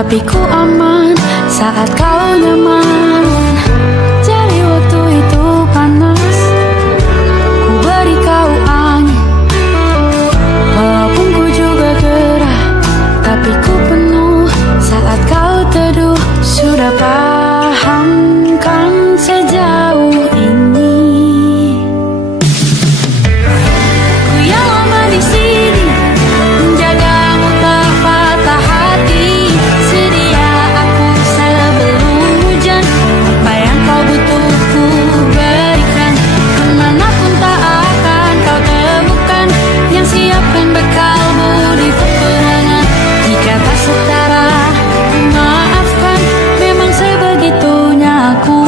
tapi ku aman saat kau nyaman. Jadi waktu itu panas, ku beri kau angin. Walaupun ku juga gerah, tapi ku penuh saat kau teduh. Sudah paham kan sejauh ini? Ku yang lama di sini, menjagamu tak patah hati. Sedia aku sebelum hujan, apa yang kau butuh ku berikan. Kemanapun tak akan kau temukan yang siapkan bekalmu di peperangan. Jika tak setara, maafkan, memang sebegitunya aku.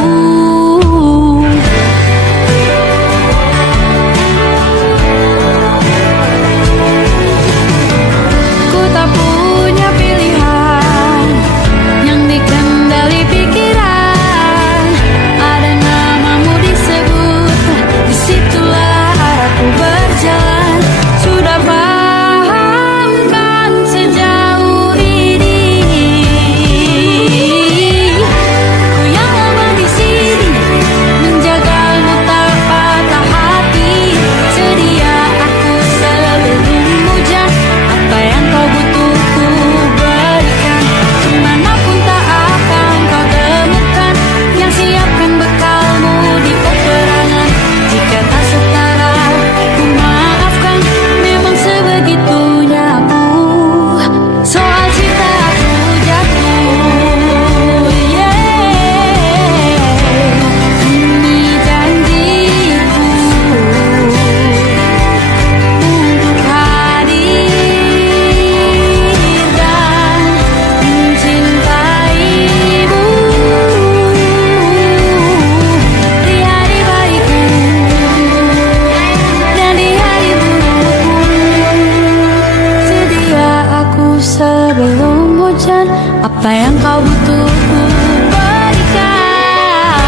Ku tak punya pilihan yang dikendali pikiran. Ada namamu disebut, disitulah arahku berjalan. Sudah paham kan sejauh ini? Ku yang lama di sini, menjagamu tak patah hati. Sedia aku sebelum hujan, apa yang kau butuh ku berikan. Kemanapun tak akan kau temukan yang siapkan bekalmu di peperangan. Jika tak setara, ku maafkan, memang sebegitunya aku. Soal cinta aku jatuh, ini janjiku untuk hadir dan mencintaimu di hari baikku dan di hari burukku. Sedia aku sebelum hujan, apa yang kau butuh ku berikan.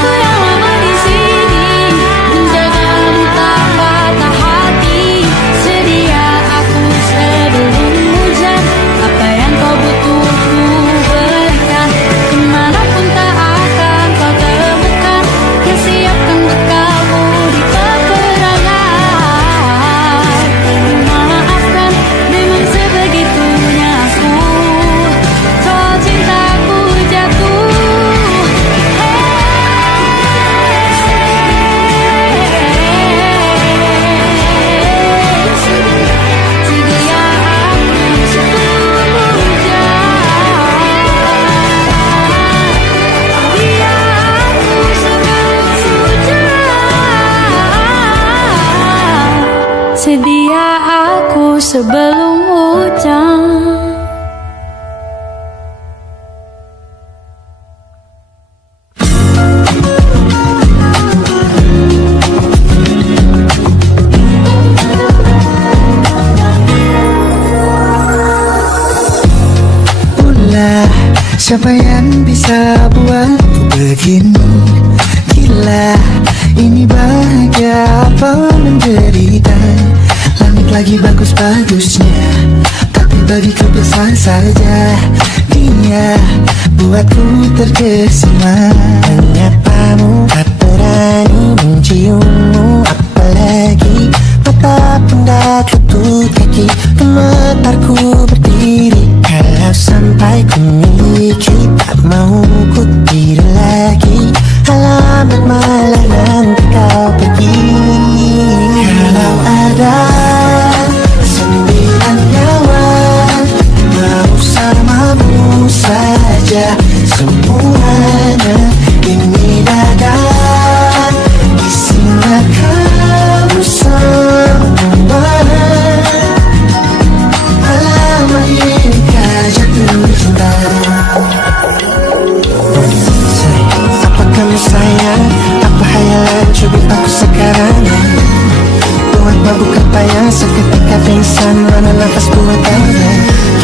Ku yang lama di sini, menjagamu tak patah hati. Sedia aku sebelum hujan, apa yang kau butuh ku berikan. Kemanapun tak akan kau temukan yang siapkan bekalmu di peperangan. Maafkan, memang sebegitunya aku. Soal cintaku jatuh, sedia aku sebelum hujan. Sedia aku sebelum hujan. Ulah, siapa yang bisa buatku begini? Gila, ini bahagia apa menderita? Langit lagi bagus-bagusnya, tapi bagiku biasa saja. Dia buatku terkesima. Menyapamu, tak berani menciummu, apalagi mata pun tak lutut kaki. Gemetarku berdiri kalau sampai ku miliki. Tak mau ku tidur lagi, alamat malah nanti kau pergi. Kalau ada 9 nyawa, mau samamu saja semuanya. Ini dadan, isinya kamu semua. Alamat ini kau jatuh cinta. Apa kamu sayang? Apa hayalan cubit aku sekarang? Buat mabuk apa yang seketika pingsan, mana nafas buatannya?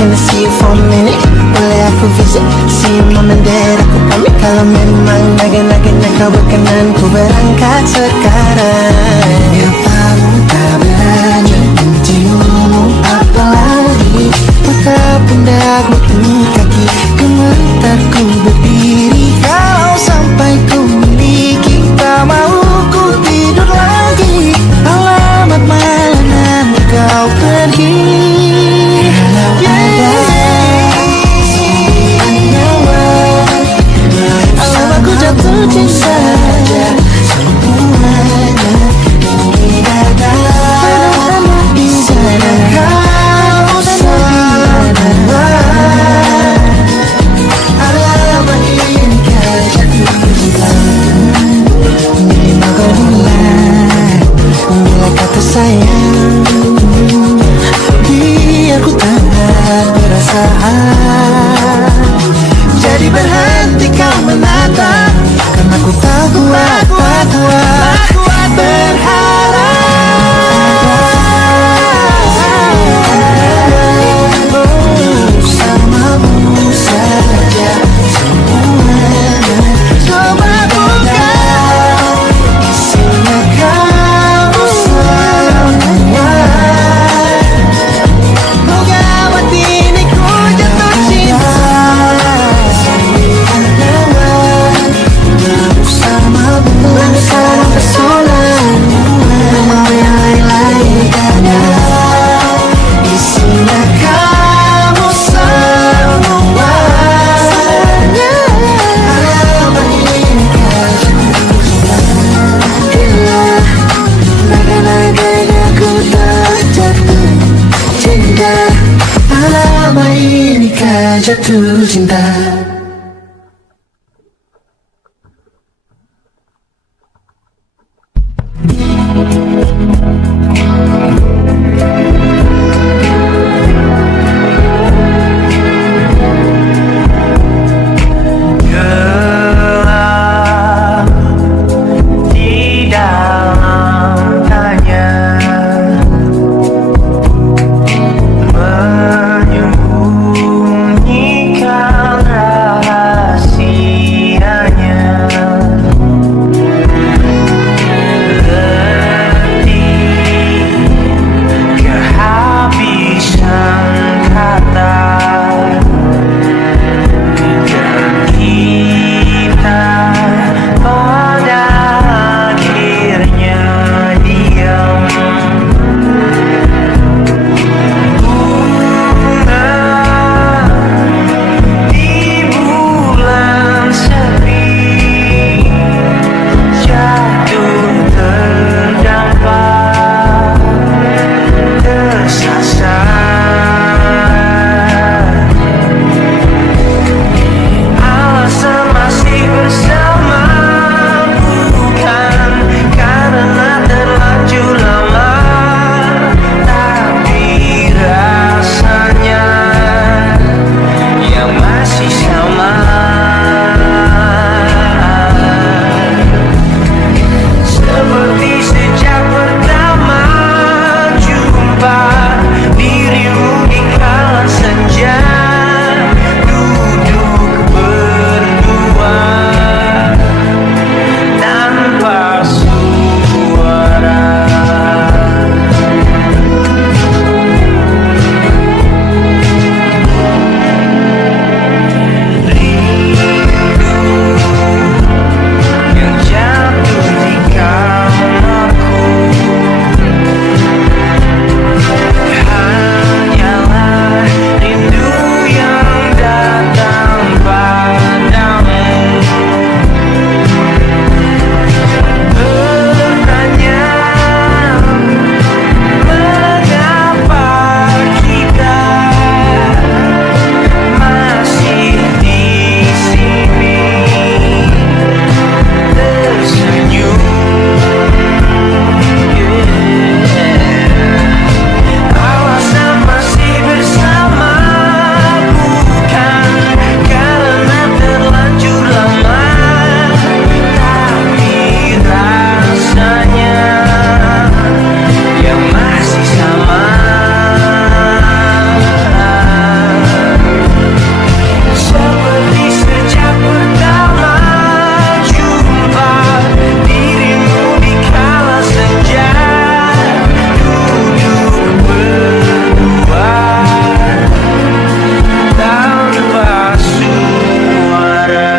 Can I see you for a minute? Boleh aku visit? See you mom and dad, aku pamit kalau memang naga-naganya kau berkenan. Ku berangkat sekarang. Nyapamu tak berani menciummu, apalagi mata pundak, lutut kaki. Jadi berhenti kau menatap, karena ku tak kuat berharap. Bersamamu saja semuanya. Coba buka, isinya kamu semuanya. Gawat ini ku jatuh cinta. Bersamamu pesona, mau yang lain-lain ada. Isinya kamu semuanya. Apa ini hilang, naga-naganya ku tak jatuh cinta. Lama ini kah jatuh cinta. Gelap di dalam tanya, menyembunyikan rahasianya. Letih kehabisan kata, kita pada akhirnya diam. Bunga di bulan sepi jatuh terdampar, tersasar. Alasan masih bersama bukan karena terlanjur lama, tapi rasanya yang masih sama. Seperti sejak pertama jumpa dirimu di kala senja, duduk berdua tanpa suara. Rindu yang jatuh di kamarku hanyalah rindu yang datang padamu. Bertanya mengapa kita masih di sini tersenyum. Alasan masih bersama bukan karena terlanjur lama, tapi rasanya yang masih sama. Seperti sejak pertama jumpa dirimu di kala senja, duduk berdua tanpa suara.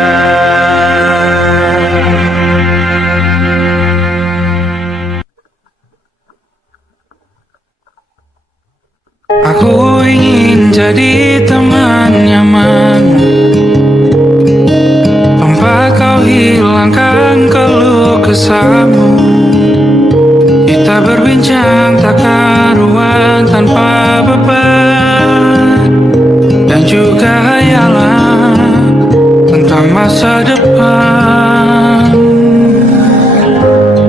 Aku ingin jadi teman nyaman tanpa kau hilangkan keluh kesahmu. Kita berbincang tak karuan tanpa beban, dan juga hayalan tentang masa depan.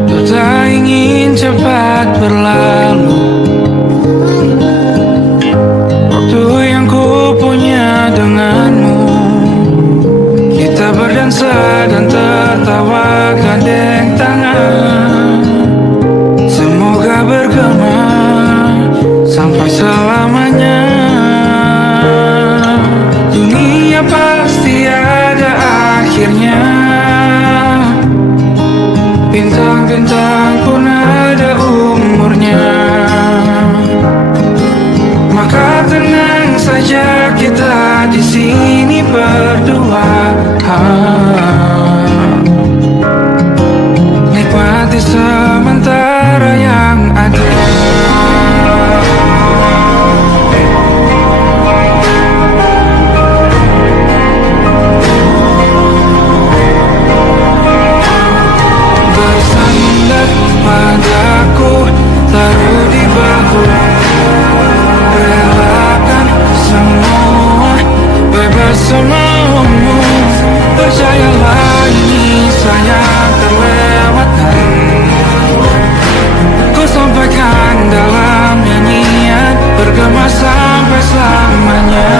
Ku tak ingin cepat berlalu, waktu yang ku punya berdansa dan tertawa gandeng tangan. Semoga bergema sampai selamanya. Dunia pasti ada akhirnya. Bintang-bintang pun ada umurnya. Maka tenang saja kita di sini berdua. Nikmati sementara yang ada. Bersandar padaku, taruh di bahu. Relakan semua, bebas semaumu. Percayalah ini sayang terlewatkan. Ku sampaikan dalam nyanyian, bergema sampai selamanya.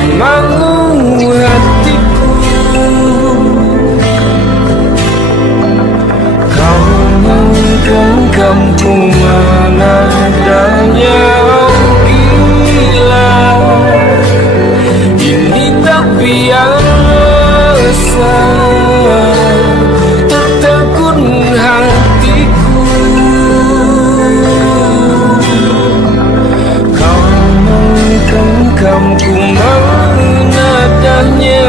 Termangu hatiku biasa tertekun hatiku. Kau menggenggam ku menadahnya.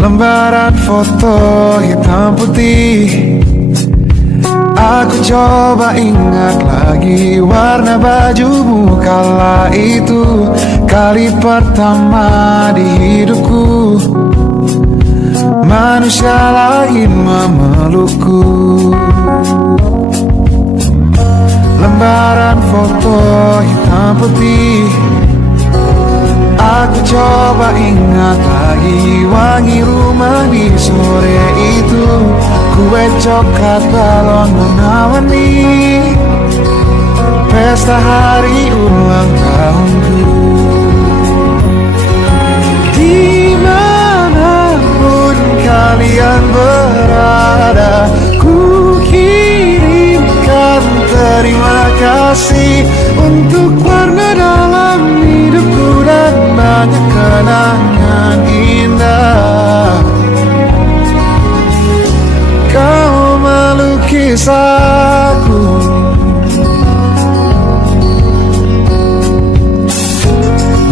Lembaran foto hitam putih, aku coba ingat lagi warna bajumu kala itu. Kali pertama di hidupku manusia lain memelukku. Lembaran foto hitam putih, aku coba ingat lagi wangi rumah di sore itu. Kue coklat balon menawangi pesta hari ulang tahunku. Dimanapun kalian berada, ku kirimkan terima kasih untuk warna dalam hidupku dan banyak kenangan indah. Kau melukis aku,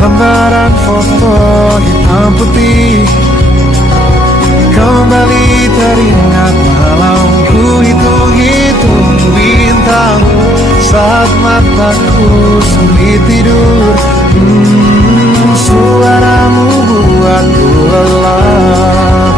lembaran foto hitam putih, kembali teringat malam ku hitung-hitung bintang saat mataku sulit tidur. Suaramu buatku lelah.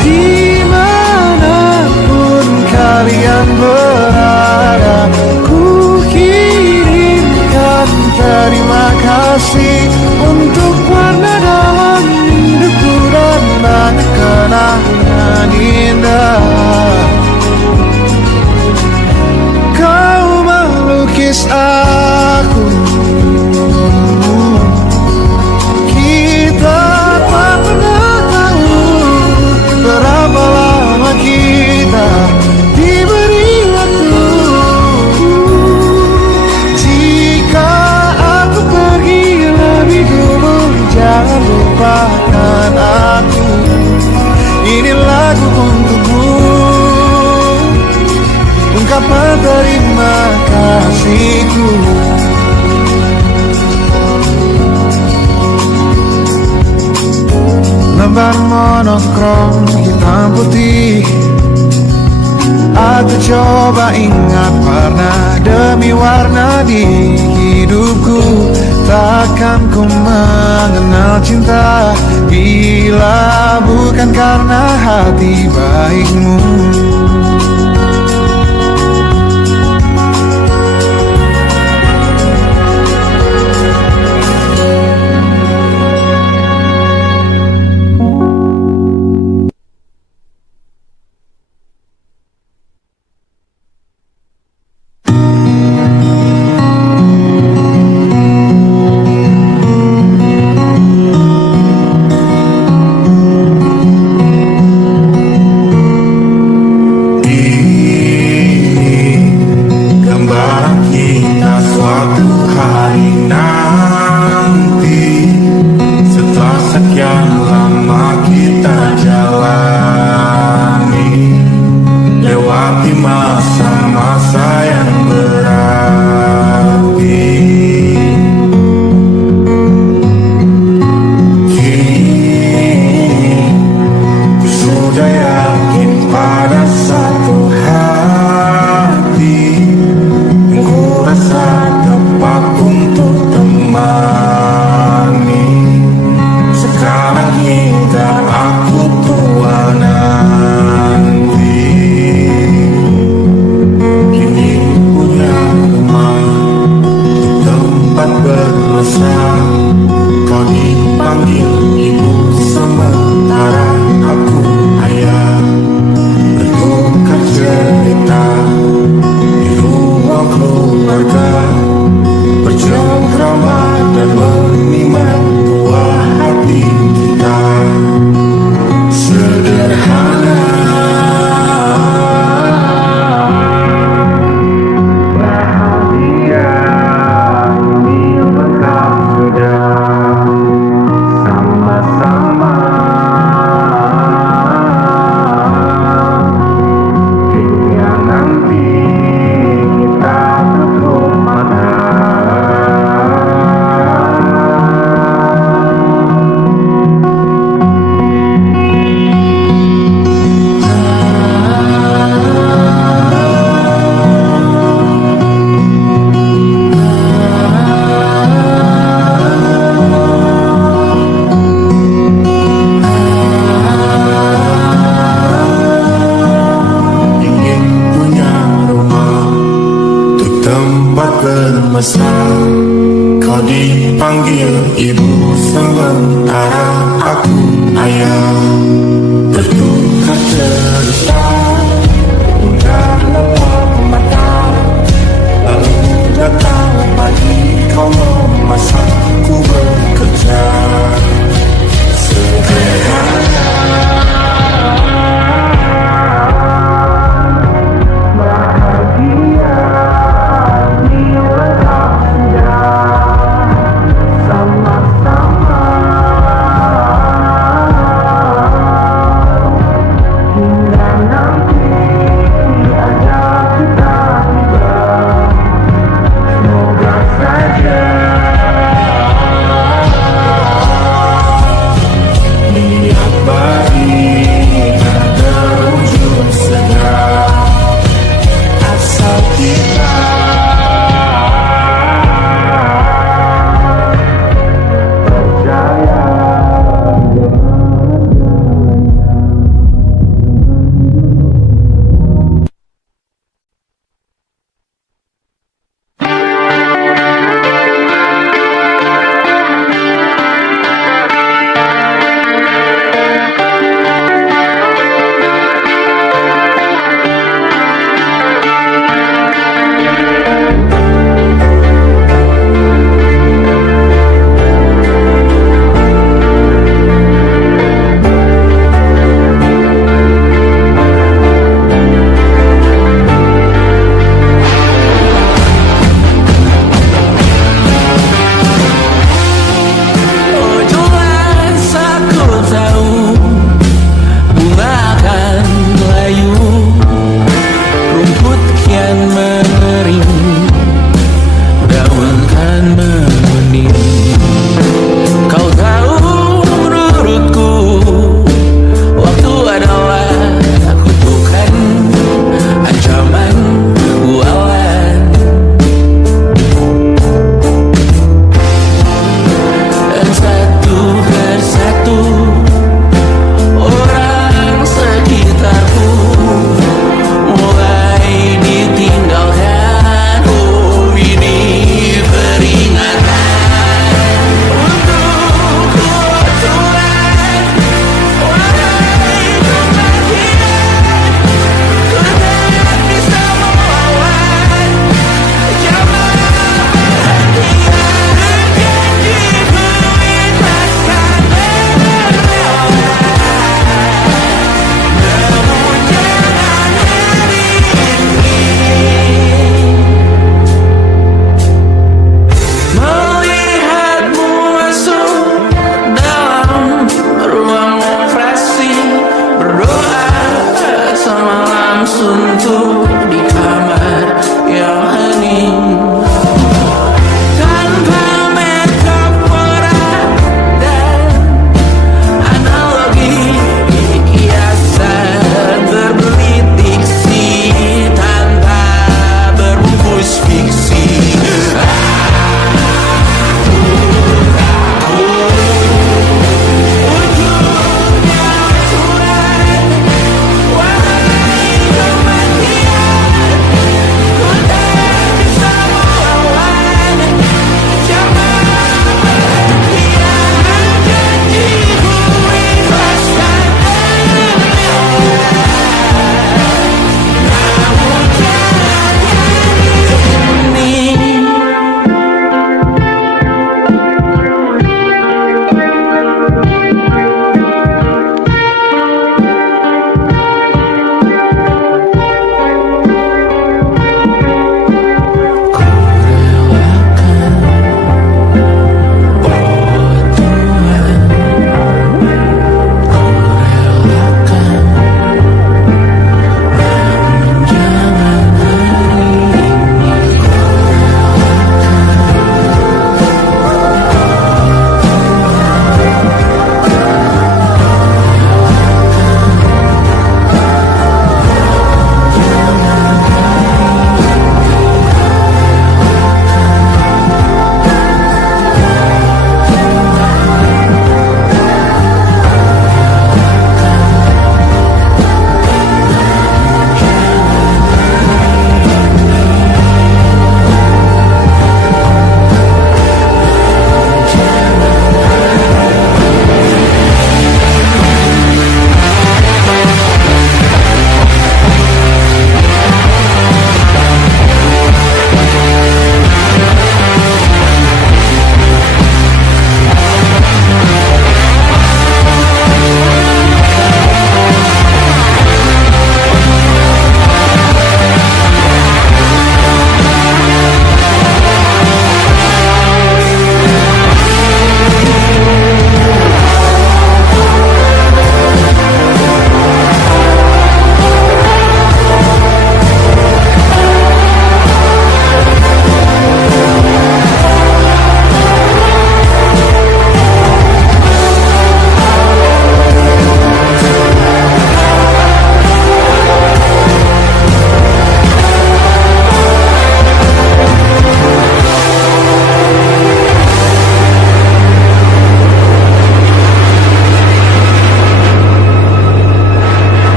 Dimanapun kalian berada, ku kirimkan terima kasih untuk warna dalam hidupku dan banyak kenangan indah. Kau melukis aku, kita tak pernah tahu berapa lama kita diberi waktu. Jika aku pergi lebih dulu, jangan lupakan aku. Ini lagu untukmu, ungkapan terima kasihku. Lembar monokrom hitam putih, aku coba ingat warna demi warna di hidupku. Takkan ku mengenal cinta Bila bukan karena hati baikmu. Kau dipanggil ibu, sementara aku ayah. Bertukar cerita, udah lepas mata. Lalu datang pagi, kau memasakku bekerja. Sederhana, bahagia di lengkap senja. Sama-sama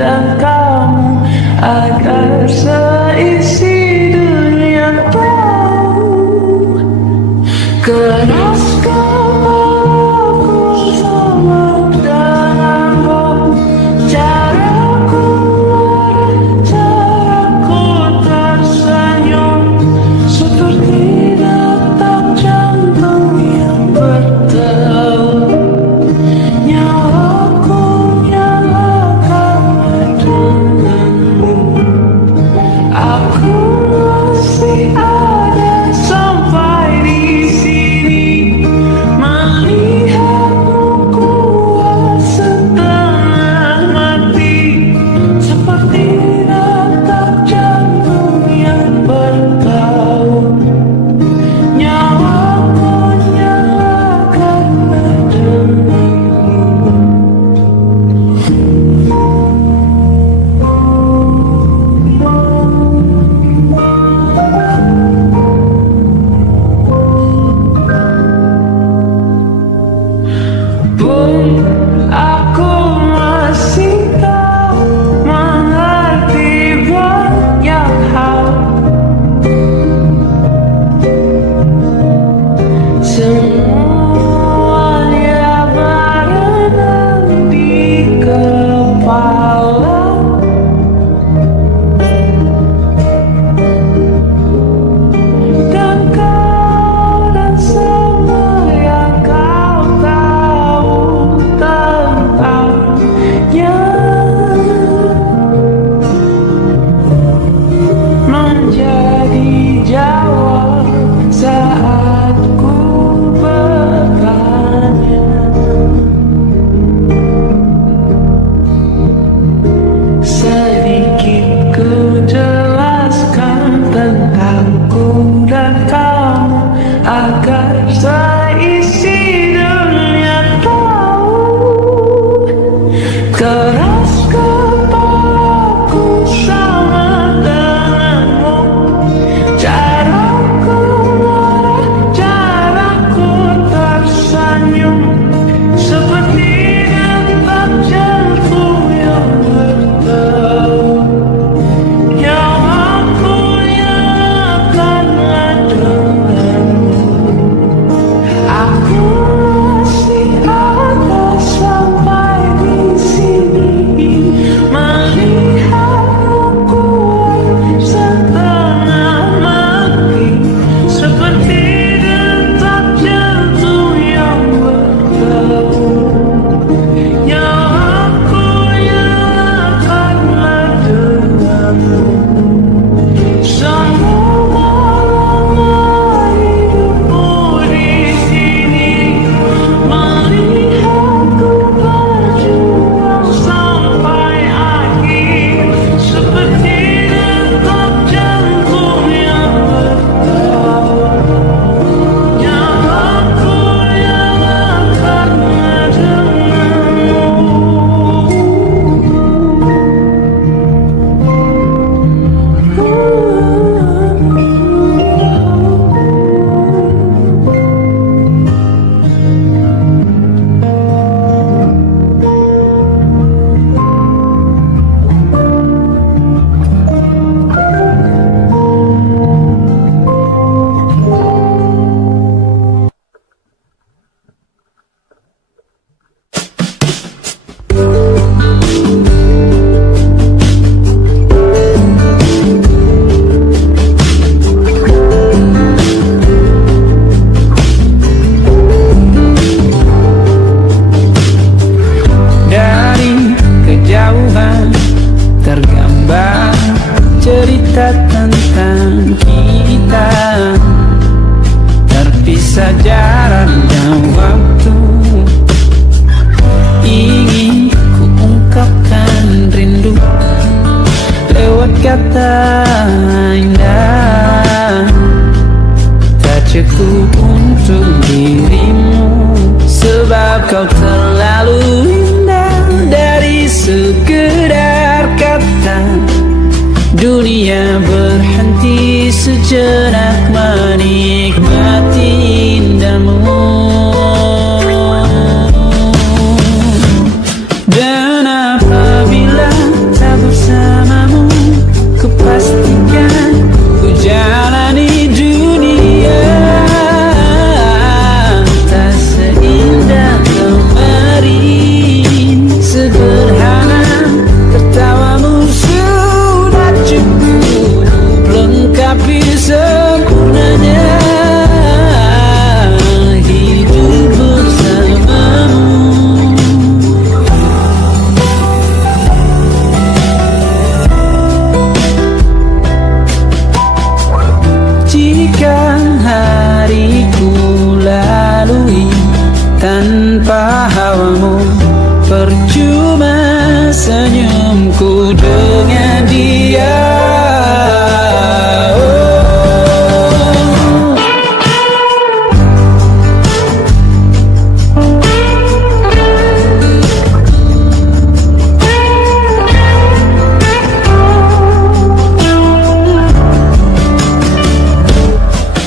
dan kamu, agar seisi dunia tahu. Keras kepalaku sama denganmu, caraku marah, caraku tersenyum, seperti detak jantung yang berdebar. Nyawaku nyalakan denganmu, aku masih ada sampai di sini, melihatmu kuat setengah mati, seperti detak jantung yang bertaut. Nyawaku nyalakan denganmu. Pun aku masih tak mengerti banyak hal, semuanya berenang di kepala. Dan kau dan semua yang kau tahu tentangnya menjadi jawab saat ku bertanya. Sedikit ku jelaskan tentangku dan kamu, agar seisi dunia tahu. Keras kepalaku sama denganmu, caraku marah, caraku tersenyum, seperti detak jantung yang berdebar. Nyawaku nyalakan denganmu, aku masih ada sampai di sini, melihatmu kuat setengah mati, seperti detak jantung yang berdebar. Nyawaku nyalakan denganmu, semua lama hidupmu di sini, melihatku berjuang sampai akhir, seperti detak jantung yang berdebar. Nyawaku nyalakan denganmu. Dari kejauhan tergambar cerita tentang kita, terpisah jarak dan waktu. Ingin ku ungkapkan rindu lewat kata indah, tak cukup untuk dirimu, sebab kau terlalu indah. Dari sekedar kata, dunia berhenti sejenak menikmati indahmu. Dan apabila aku dengan dia.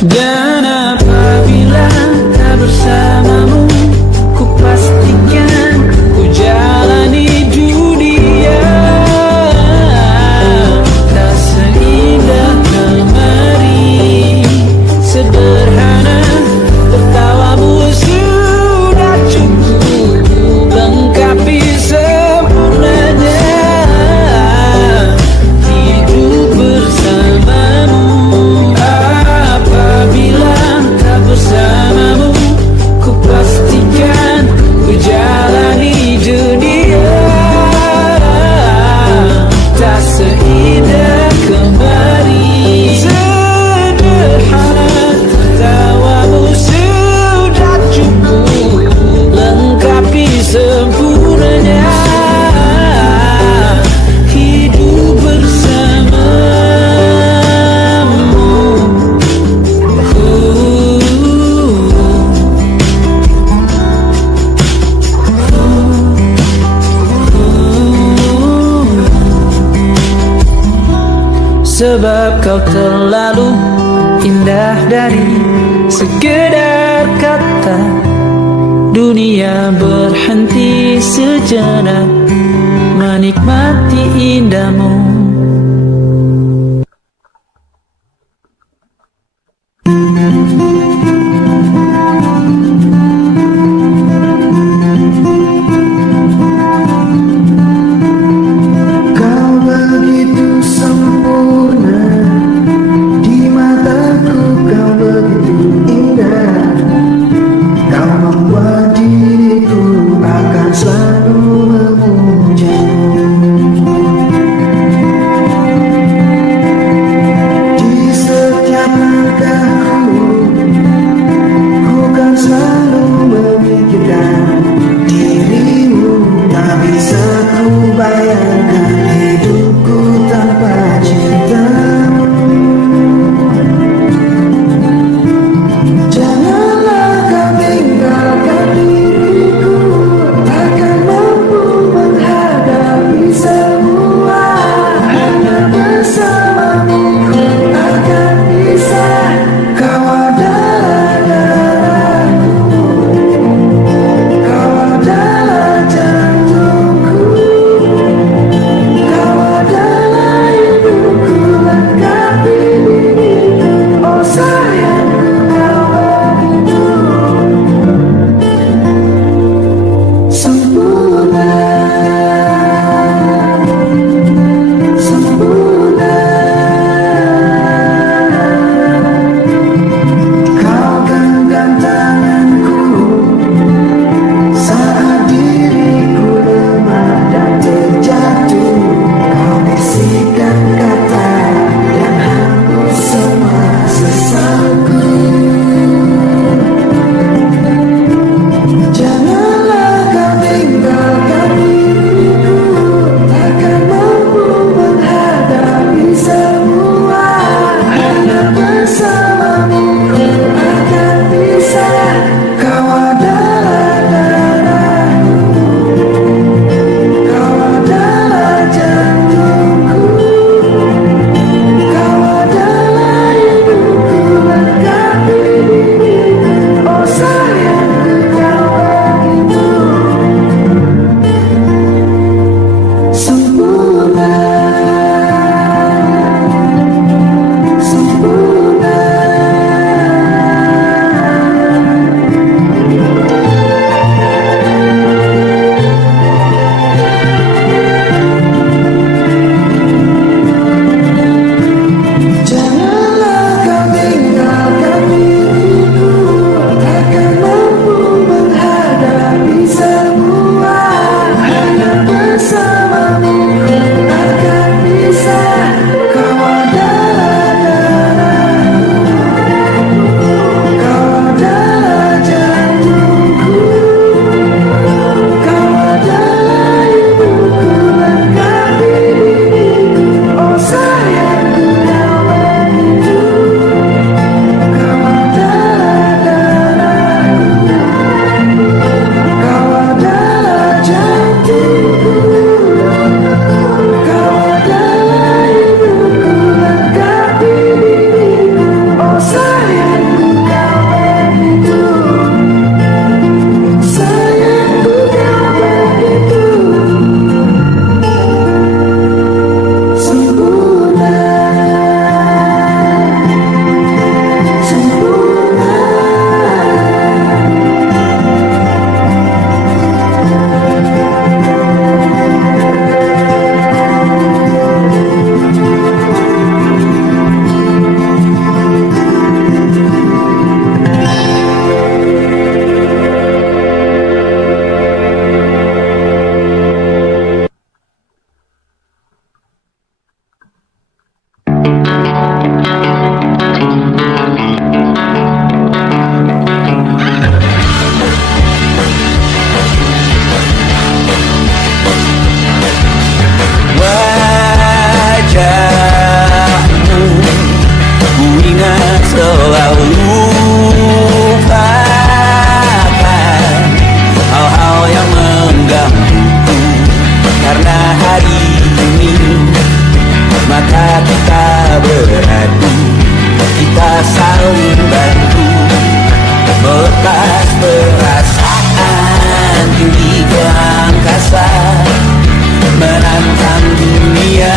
Dan apabila tak bersamamu, ku pastikan ku jalani dunia tak seindah kemarin. Sederhana tertawamu sudah cukup lengkapi sempurnanya hidup bersamamu. Apabila tak bersamamu, ku pastikan ku jalani dunia tak seindah kemarin. Sederhana tertawamu sudah cukup lengkapi sempurnanya hidup bersamamu. Sebab kau terlalu indah dari sekedar kata. Dunia berhenti sejenak menikmati indahmu. Kau begitu sempurna, di mataku kau begitu indah. Kau membuat diriku akan selalu memujamu. maka kita beradu, kita saling bantu, melepas perasaan tinggi ke angkasa, menantang dunia,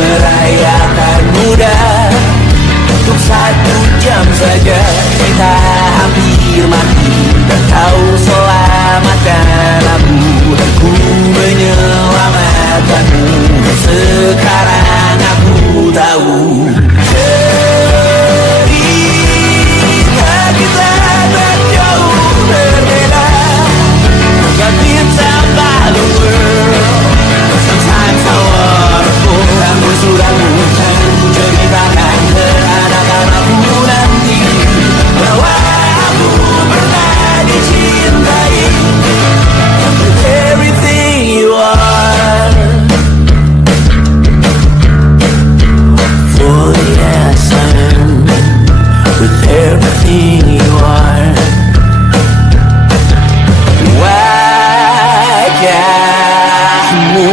merayakan muda. Untuk 1 jam saja kita hampir mati, dan kau selamatkan aku, dan ku menyelamatkanmu. Sekarang aku tahu cerita kita tak jauh berbeda, but it's about the world. Sometimes I wonderful, kamu sudah bukan ceritakan terhadap aku nanti, bahwa aku pernah dicintai with everything you are. For yes, I am with everything you are. Wajahmu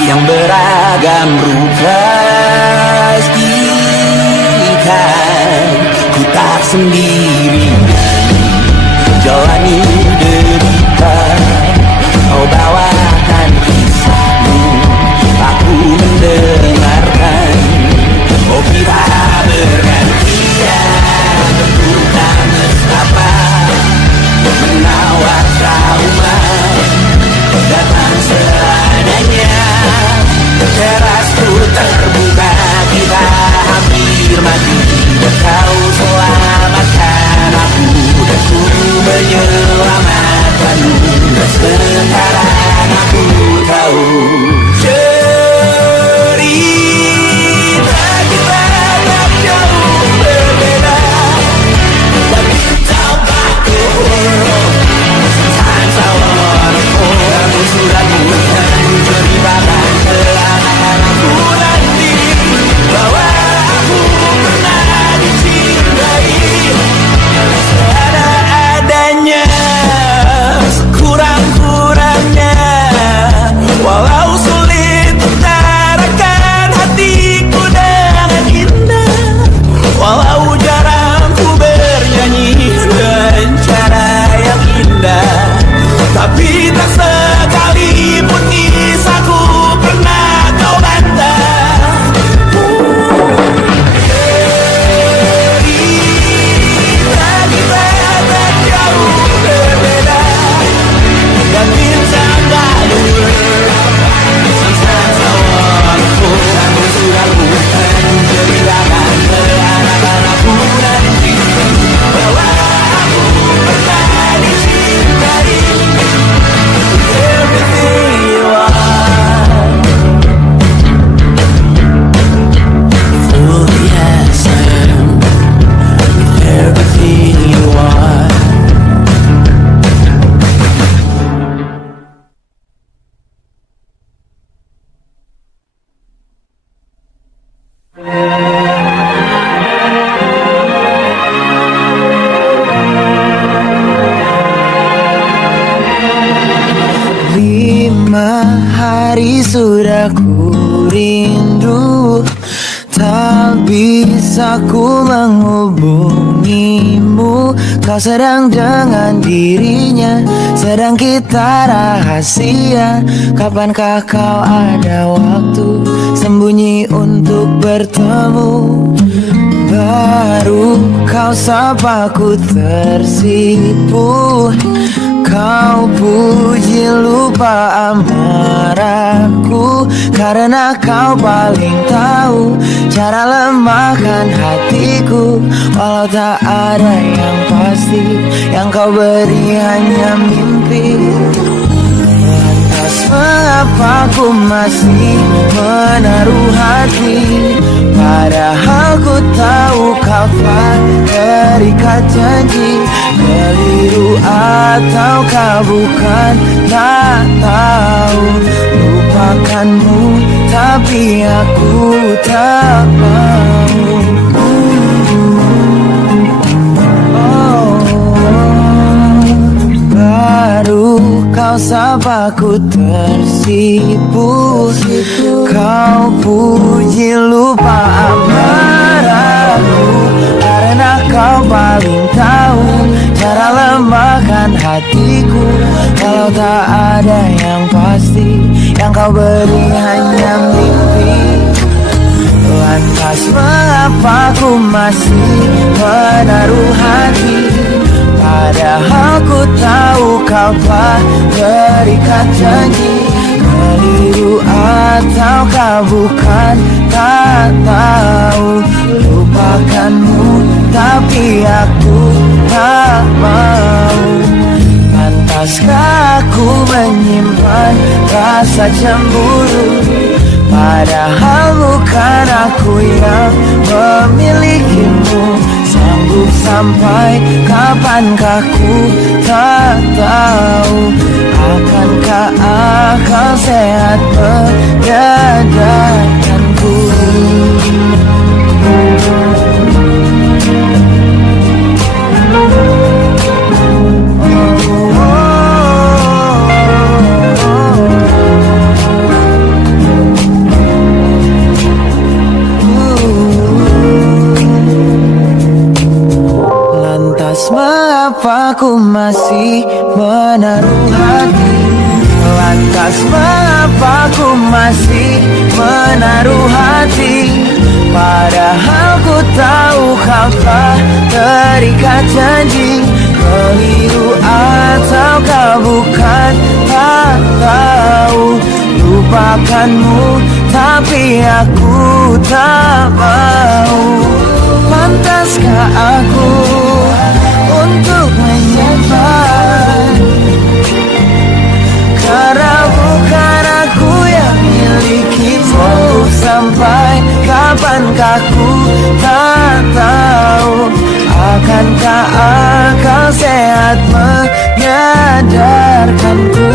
yang beragam rupa pastikan ku tak sendirian jalani derita. Kau bawakan kisahmu, aku mendengarkan. Oh kita bergantian bertukar mesrapa, menawar trauma, datang seadanya. Terasku terbuka, kita hampir mati, dan kau selamatkan aku, dan ku menyelamatkanmu. Dan sekarang aku tahu cerita kita tak jauh berbeda, but it's about the world. Sometimes I wanna fall, kamu sudah bukan ceritakan terhadap aku nanti, bahwa aku pernah dicintai seadanya, sekurang-kurangnya. Walau sulit utarakan hatiku dengan indah, walau jarang ku bernyanyi dengan cara yang indah, tapi tak sekalipun kisahku pernah kau bantah. Cerita kita tak jauh berbeda, dan bintang lalu. Sometimes I wonderful, kamu sudah bukan ceritakan terhadap aku nanti, bahwa aku pernah dicintai with everything you are. For yes, I am with everything you are. Lima hari sudah ku rindu, tak bisa ku menghubungimu. Kau sedang dengan dirinya, sedang kita rahasia. Kapankah kau ada waktu sembunyi untuk bertemu? Baru kau sapa ku tersipu, kau puji lupa amarahku, karena kau paling tahu cara lemahkan hatiku. Walau tak ada yang pasti, yang kau beri hanya mimpi. Lantas mengapa ku masih menaruh hati, padahal ku tahu kau telah terikat janji. Keliru ataukah bukan, tak tahu. Lupakanmu tapi aku tak mau. Baru kau sapa ku tersipu, kau puji lupa amarahku, karena kau paling tahu cara lemahkan hatiku. Kalau tak ada yang pasti, yang kau beri hanya mimpi. Lantas mengapa ku masih menaruh hati, padahal ku tahu kau telah terikat janji. Keliru ataukah bukan, tak tahu. Lupakanmu tapi aku tak mau. Pantaskah aku menyimpan rasa cemburu, padahal bukan aku yang memilikimu. Sanggup sampai kapankah ku tak tahu. Akankah akal sehat menyadarkanku? Mengapa ku masih menaruh hati? Lantas mengapa ku masih menaruh hati? Padahal ku tahu kau telah terikat janji. Keliru ataukah bukan, tak tahu. Lupakanmu tapi aku tak mau. Pantaskah aku untuk menyimpan, karena bukan aku yang milikimu. Sampai kapankah ku tak tahu. Akankah akal sehat menyadarkanku?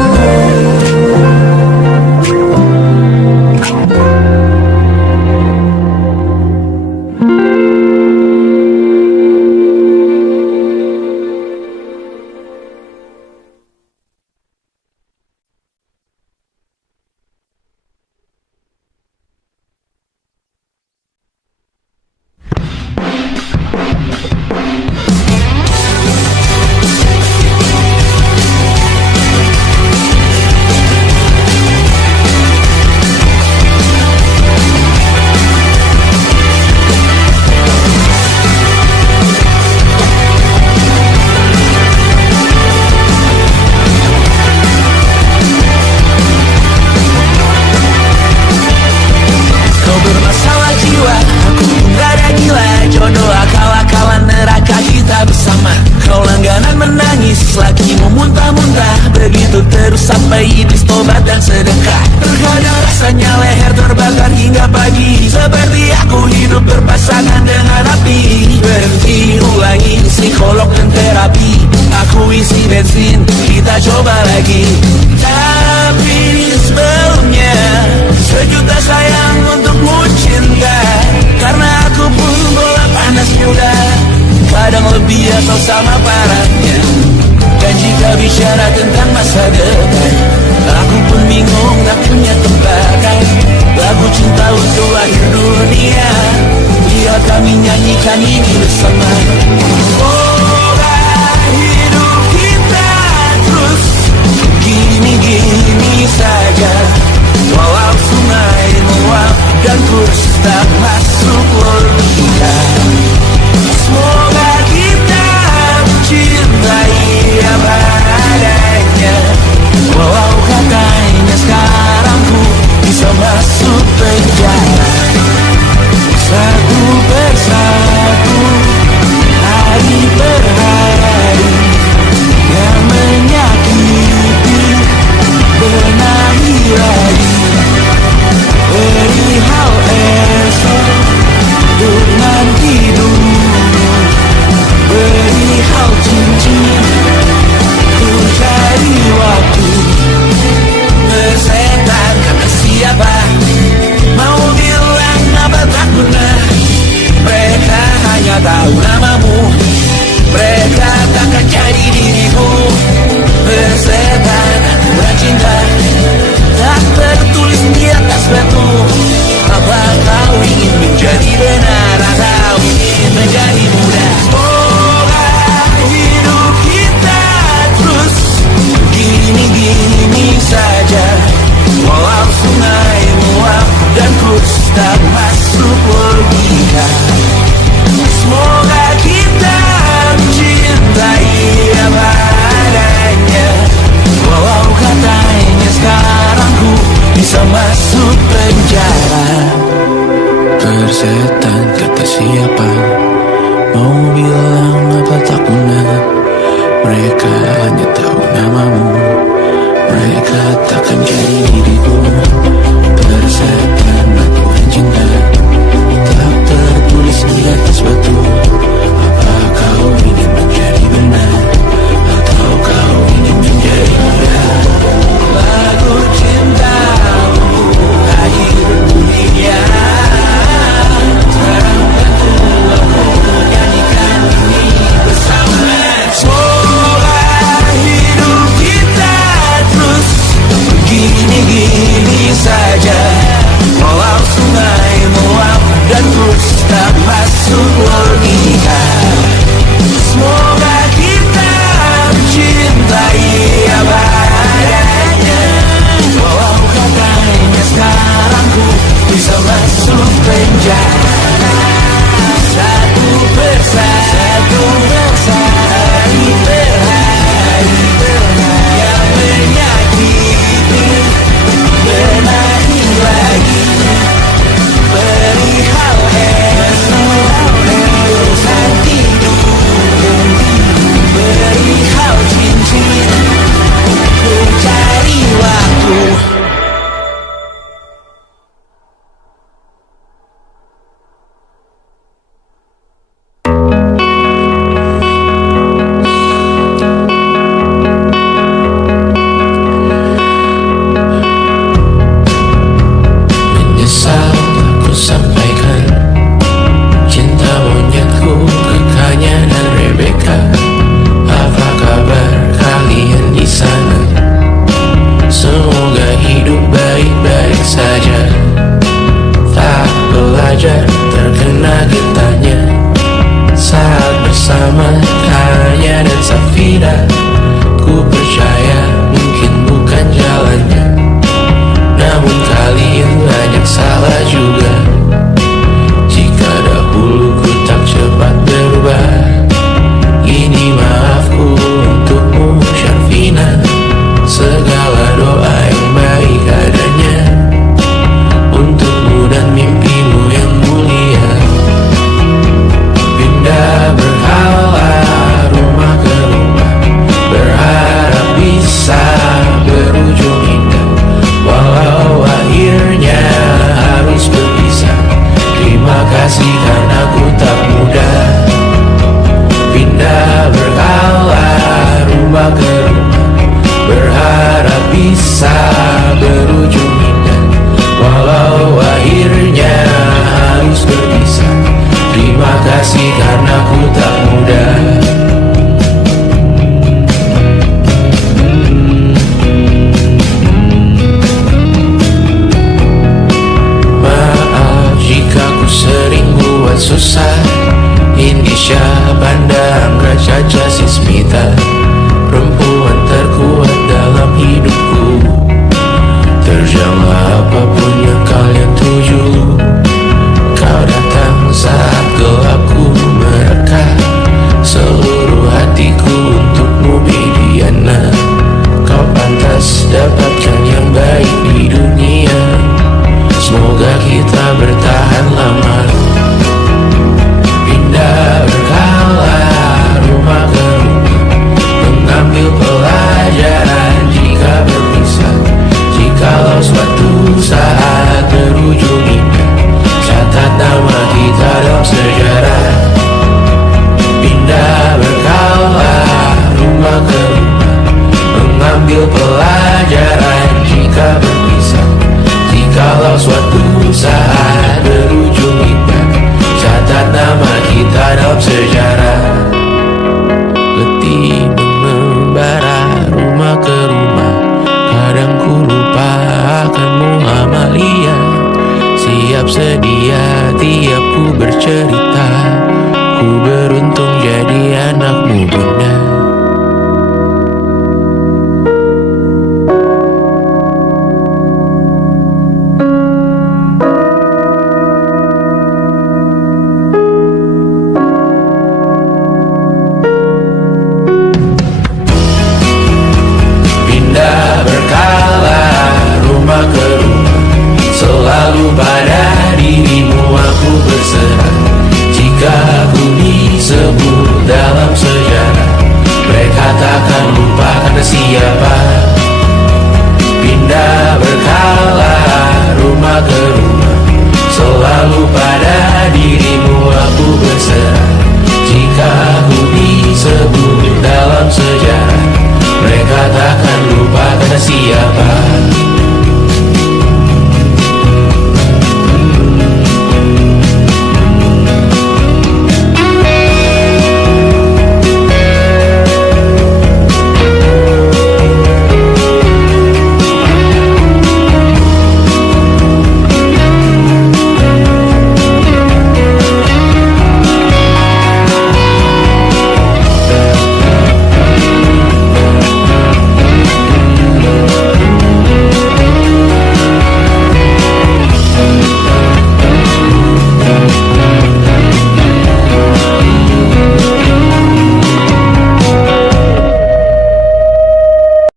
Sampai iblis tobat dan sedekah. Terkadang rasanya leher terbakar hingga pagi, seperti aku hidup berpasangan dengan api. Berhenti, ulangi psikolog dan terapi. Aku isi bensin, kita coba lagi. Tapi sebelumnya sejuta sayang untukmu cinta, karena aku pun bola panas juga, kadang lebih atau sama parahnya. Dan jika bicara tentang masa depan, aku pun bingung tak punya tebakan. Lagu cinta untuk akhir dunia, biar kami nyanyikan ini bersama. Semoga hidup kita terus gini-gini. tak masuk logika. Semoga kita mencintai apa adanya. Walau katanya sekarang ku bisa masuk penjara. Persetan kata siapa, mau bilang apa tak guna. Mereka hanya tahu namamu, mereka takkan jadi diriku. Persetan aturan cinta tak tertulis di atas batu. Apa kau ingin menjadi benar, atau kau ingin menjadi muda? Lagu cintamu hadir dunia. Sekarang tentu aku menyanyikan ini bersama. Semoga hidup kita terus begini-gini saja. Walau sungai meluap dan terus tak masuk logika. Semoga kita mencintai apa adanya. Walau katanya sekarang ku bisa masuk penjara. Satu persatu hari per hari yang menyakiti benahi lagi. Perihal urusan tidur, perihal cincin, ku cari waktu. Menyesal aku sampaikan cinta monyetku ke Kanya dan Rebecca. Apa kabar kalian di sana? Semoga hidup baik-baik saja. Tak belajar terkena getahnya saat bersama Kanya dan Safira. Ku percaya mungkin bukan jalannya, namun kalian banyak salah juga. Jika dahulu ku tak cepat berubah, ini maafku untukmu Syarfina. Segala doa yang baik adanya untukmu dan mimpimu yang mulia. Pindah berhala rumah ke rumah, berharap bisa berujung indah. Walau akhirnya harus berpisah, terima kasih karena ku tak mudah. Pindah berhala rumah ke rumah, berharap bisa berujung indah. Walau akhirnya harus berpisah, terima kasih karena ku tak mudah. Maaf jika ku sering buat susah. Indisha Banda Anggra Caca Sismita, perempuan terkuat dalam hidupku. Terjanglah apapun yang kalian tuju. Kau datang saat gelapku mereka. Seluruh hatiku untukmu Bibiana. Kau pantas dapatkan yang baik di dunia. Semoga kita bertahan lama. Pindah berkala rumah ke rumah, mengambil pelajaran jika berpisah. Jikalau suatu saat berujung indah, catat nama kita dalam sejarah. Pindah berkala rumah ke rumah, mengambil pelajaran jika berpisah. Jikalau suatu saat berujung indah, catat nama kita dalam sejarah. Letih mengembara rumah ke rumah, kadang ku lupa akanmu Amalia. Siap sedia tiap ku bercerita, ku beruntung jadi anakmu bunda. pada